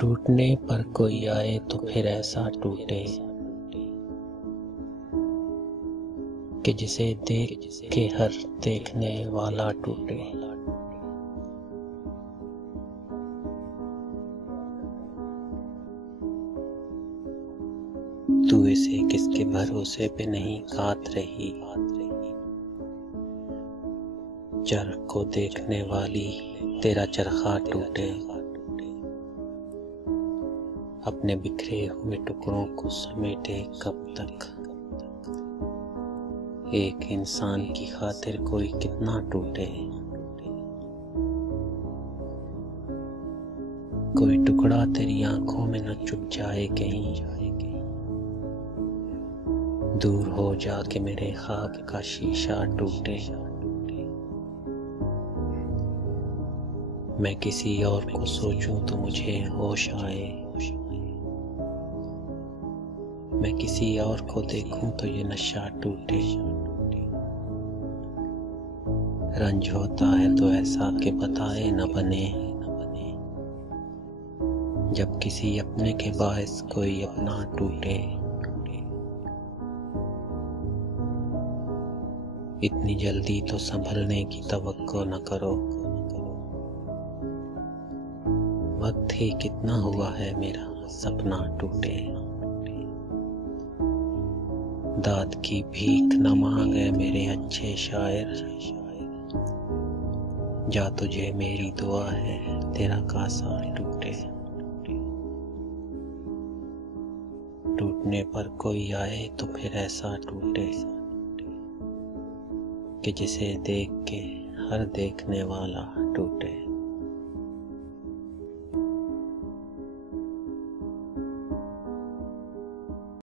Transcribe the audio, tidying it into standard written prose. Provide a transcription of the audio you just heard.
टूटने पर कोई आए तो फिर ऐसा टूटे कि जिसे देख के हर देखने वाला टूटे। तू इसे किसके भरोसे पे नहीं काट रही, चरख को देखने वाली तेरा चरखा टूटे। अपने बिखरे हुए टुकड़ों को समेटे कब तक, एक इंसान की खातिर कोई कितना टूटे। कोई टुकड़ा तेरी आंखों में न चुभ जाए कहीं, दूर हो जाके मेरे खाक का शीशा टूटे। मैं किसी और को सोचूं तो मुझे होश आए, मैं किसी और को देखूं तो ये नशा टूटे। रंज होता है तो ऐसा कि बताए न बने, जब किसी अपने के बायस कोई अपना टूटे। इतनी जल्दी तो संभलने की तवक्को न करो, वक्त ही कितना हुआ है मेरा सपना टूटे। दाद की भीख न मांगे मेरे अच्छे शायर, जा तुझे मेरी दुआ है तेरा कासा टूटे। टूटने पर कोई आए तो फिर ऐसा टूटे कि जिसे देख के हर देखने वाला टूटे।